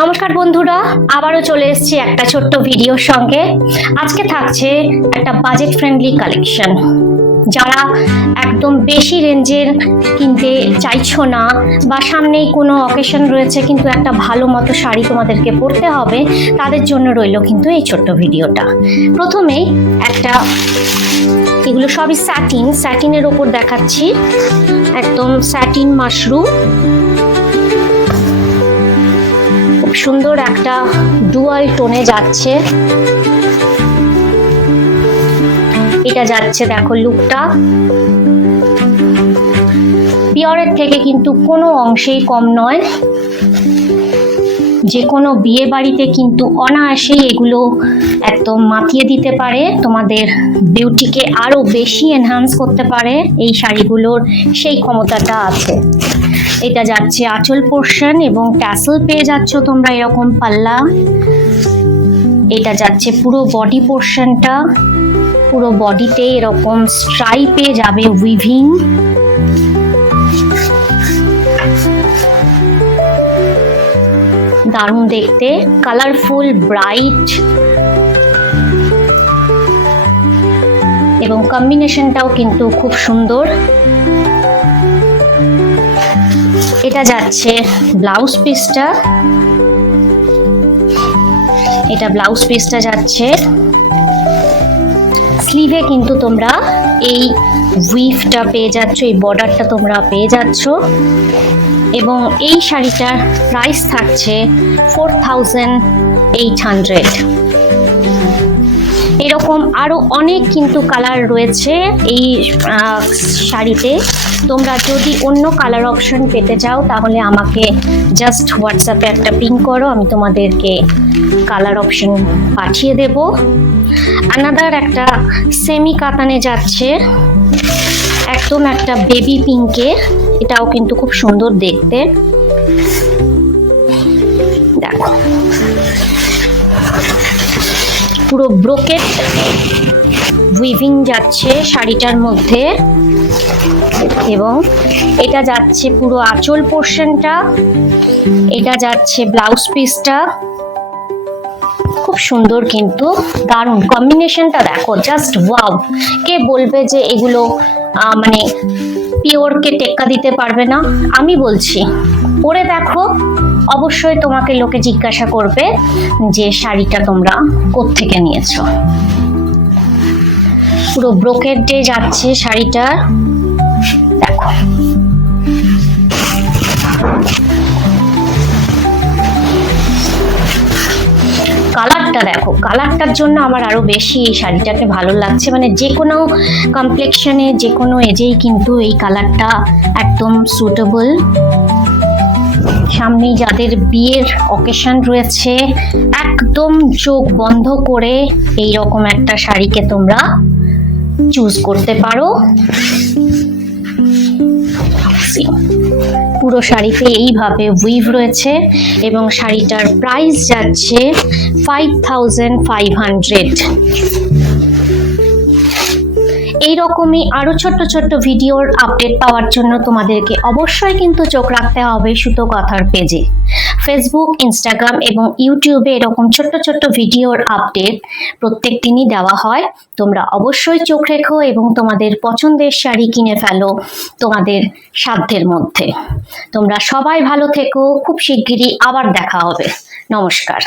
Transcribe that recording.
নমস্কার বন্ধুরা, আবারও চলে এসেছি একটা ছোট্ট ভিডিওর সঙ্গে। আজকে থাকছে একটা বাজেট ফ্রেন্ডলি কালেকশন। যারা একদম বেশি রেঞ্জের কিনতে চাইছো না বা সামনেই কোনো অকেশন রয়েছে কিন্তু একটা ভালো মতো শাড়ি তোমাদেরকে পরতে হবে, তাদের জন্য রইল কিন্তু এই ছোট্ট ভিডিওটা। প্রথমেই এগুলো সবই স্যাটিনের ওপর দেখাচ্ছি, একদম স্যাটিন মাশরুম। খুব সুন্দর একটা ডুয়াল টোনে যাচ্ছে, এটা যাচ্ছে দেখো লুকটা। পিওরের থেকে কিন্তু কোনো অংশেই কম নয়। যে কোনো বিয়ে বাড়িতে কিন্তু অনায়াসেই এগুলো একদম মাতিয়ে দিতে পারে, তোমাদের বিউটিকে আরো বেশি এনহান্স করতে পারে। এই শাড়িগুলোর সেই ক্ষমতাটা আছে। এটা যাচ্ছে আঁচল পোর্শন এবং ট্যাসেল পেয়ে যাচ্ছ তোমরা এরকম পাল্লা। এটা যাচ্ছে পুরো বডি পোর্শনটা, পুরো বডিতে এরকম স্ট্রাইপে যাবে উইভিং। দারুণ দেখতে, কালারফুল, ব্রাইট এবং কম্বিনেশনটাও কিন্তু খুব সুন্দর। এটা যাচ্ছে ব্লাউজ পিসটা, এটা ব্লাউজ পিসটা যাচ্ছে। স্লিভে কিন্তু তোমরা এই উইভটা পেয়ে যাচ্ছ, এই বর্ডারটা তোমরা পেয়ে যাচ্ছ। এবং এই শাড়িটার প্রাইস থাকছে 4800। এরকম আরো অনেক কিন্তু কালার রয়েছে এই শাড়িতে। তোমরা যদি অন্য কালার অপশন পেতে চাও তাহলে আমাকে জাস্ট হোয়াটসঅ্যাপে একটা পিং করো, আমি তোমাদেরকে কালার অপশন পাঠিয়ে দেব। আনাদার একটা সেমি কাতানে যাচ্ছে, একদম একটা বেবি পিঙ্কে, এটাও কিন্তু খুব সুন্দর দেখতে। দেখো পুরো ব্রোকেট উইভিং যাচ্ছে শাড়িটার মধ্যে এবং এটা যাচ্ছে পুরো আঁচল পোর্শনটা, এটা যাচ্ছে ব্লাউজ পিসটা। খুব সুন্দর কিন্তু দারুণ কম্বিনেশনটা দেখো, জাস্ট ওয়াও। কে বলবে যে এগুলো মানে পিওরকে টেক্কা দিতে পারবে না? আমি বলছি পরে দেখো, অবশ্যই তোমাকে লোকে জিজ্ঞাসা করবে যে শাড়িটা তোমরা কোত্থেকে নিয়েছো। পুরো ব্রোকেট ডে যাচ্ছে শাড়িটা, দেখো। কালারটা দেখো, কালারটার জন্য আমার আরো বেশি এই শাড়িটাকে ভালো লাগছে। মানে যে কোনো কমপ্লেক্সনে, যে কোনো এজেই কিন্তু এই কালারটা একদম সুটেবল। সামনে যাদের বিয়ের অকেশন রয়েছে, একদম চোখ বন্ধ করে এই রকম একটা শাড়িকে তোমরা চুজ করতে পারো। পুরো শাড়িতে এইভাবে উইভ রয়েছে এবং শাড়িটার প্রাইস যাচ্ছে 5500। এইরকমই আরো ছোট্ট ছোট্ট ভিডিওর আপডেট পাওয়ার জন্য তোমাদেরকে অবশ্যই কিন্তু চোখ রাখতে হবে সুতো কথার পেজে। ফেসবুক, ইনস্টাগ্রাম এবং ইউটিউবে এরকম ছোট্ট ছোট্ট ভিডিওর আপডেট প্রত্যেক দিনই দেওয়া হয়। তোমরা অবশ্যই চোখ রেখো এবং তোমাদের পছন্দের শাড়ি কিনে ফেলো তোমাদের সাধ্যের মধ্যে। তোমরা সবাই ভালো থেকো, খুব শিগগিরই আবার দেখা হবে। নমস্কার।